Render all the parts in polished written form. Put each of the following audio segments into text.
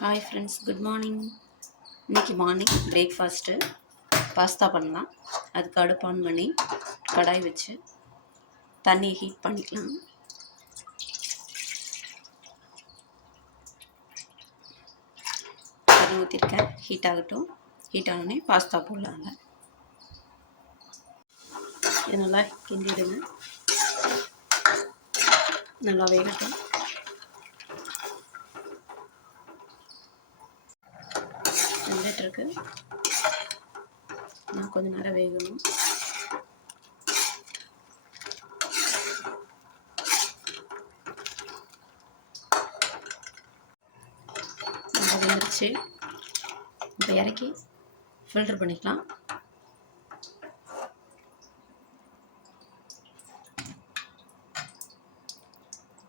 Hi friends, good morning. இன்றைக்கி morning breakfast pasta பண்ணலாம். அதுக்கு அடுப்பு ஆன் பண்ணி கடாய் வச்சு தண்ணி ஹீட் பண்ணிக்கலாம். தண்ணி ஊற்றிருக்கேன், ஹீட் ஆகட்டும். ஹீட் ஆனோடனே பாஸ்தா போடலாங்க. இது நல்லா கிண்டிடுங்க, நல்லா வேகட்டும். வெந்துட்டுருக்கு, நான் கொஞ்சம் நேரம் வேகணும். நல்லா வெந்துருச்சு. இப்போ இறக்கி ஃபில்டர் பண்ணிக்கலாம்.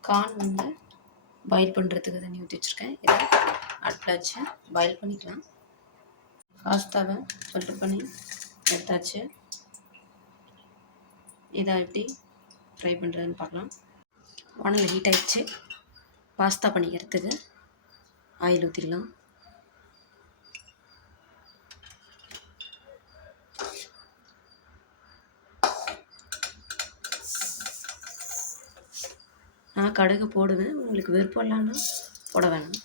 கார்ன் வந்து பாயில் பண்ணுறதுக்கு தண்ணி ஊற்றி வச்சுருக்கேன். இதை அடுப்பில் வச்சு பாயில் பண்ணிக்கலாம். பாஸ்தாவை ஃபில்டர் பண்ணி எடுத்தாச்சு. இதை எப்படி ஃப்ரை பண்ணுறதுன்னு பார்க்கலாம். வானல் ஹீட் ஆகிடுச்சு. பாஸ்தா பண்ணிக்கிறதுக்கு ஆயில் ஊற்றிடலாம். நான் கடுகு போடுவேன், உங்களுக்கு விருப்பம் இல்லைன்னா போட வேணாம்.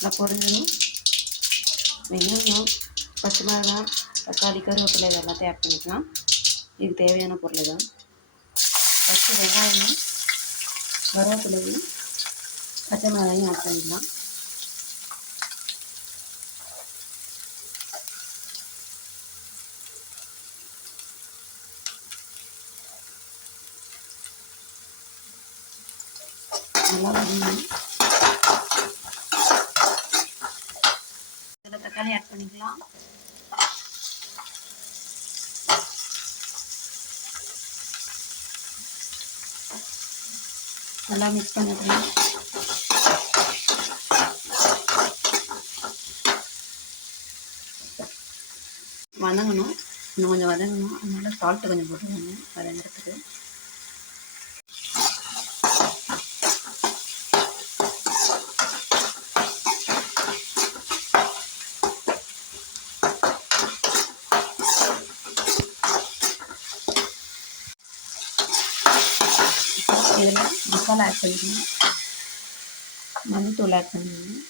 நல்லா பொரிஞ்சதும் வெங்காயம், பச்சை மிளகாய், தக்காளி, கருவேப்பிலை இது எல்லாத்தையும் ஆட் பண்ணிக்கலாம். இதுக்கு தேவையான பொருள் தான். ஃபஸ்ட்டு வெங்காயமும் கருவேப்பிலையும் பச்சை மிளகாயும் ஆட் பண்ணிக்கலாம். நல்லா வதங்கணும். இதில் தக்காளி ஆட் பண்ணிக்கலாம். நல்லா மிக்ஸ் பண்ணிக்கலாம். வதங்கணும், இன்னும் கொஞ்சம் வதங்கணும். அதனால சால்ட்டு கொஞ்சம் போட்டுக்கோங்க வதங்கிறதுக்கு. இதில் மசாலா ஆட் பண்ணிக்கணும். மல்லித்தூள் ஆட் பண்ணிக்கணும்.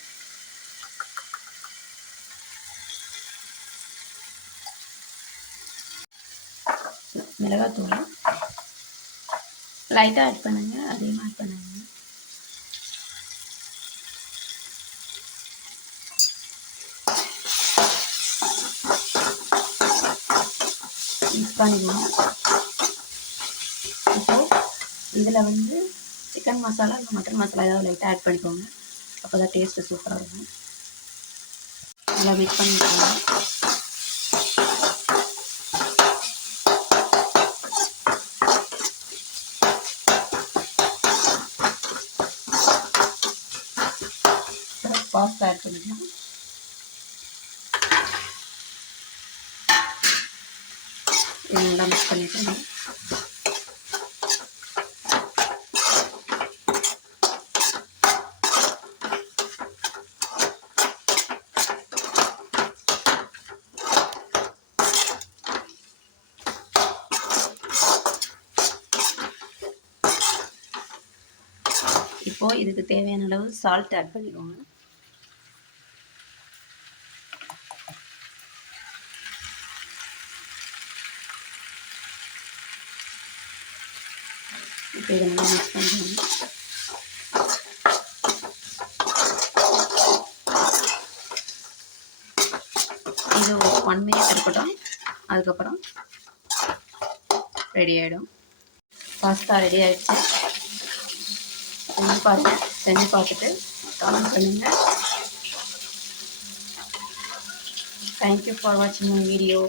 மிளகாத்தூள் லைட்டாக ஆட் பண்ணுங்க, அதிகமாக ஆட் பண்ணுங்க. மிக்ஸ் பண்ணிக்கணும். இப்போது இதில் வந்து சிக்கன் மசாலா இல்லை மட்டன் மசாலா ஏதாவது லைட்டாக ஆட் பண்ணிக்கோங்க. அப்போ தான் டேஸ்ட்டு சூப்பராக இருக்கும். நல்லா மிக்ஸ் பண்ணிக்கோங்க. பாஸ்தா ஆட் பண்ணிக்கலாம். இது நல்லா மிக்ஸ் பண்ணிக்கணும். இப்போது இதுக்கு தேவையான அளவு சால்ட் ஆட் பண்ணிக்கோங்க. இப்போ இதை நல்லா மிக்ஸ் பண்ணிக்கோங்க. இது 1 மினிட் இருக்கட்டும். அதுக்கப்புறம் ரெடி ஆகிடும். பாஸ்தா ரெடி ஆகிடுச்சு. செஞ்சு பார்த்துட்டு கமெண்ட் பண்ணுங்கள். தேங்க்யூ ஃபார் வாட்சிங் மை வீடியோ.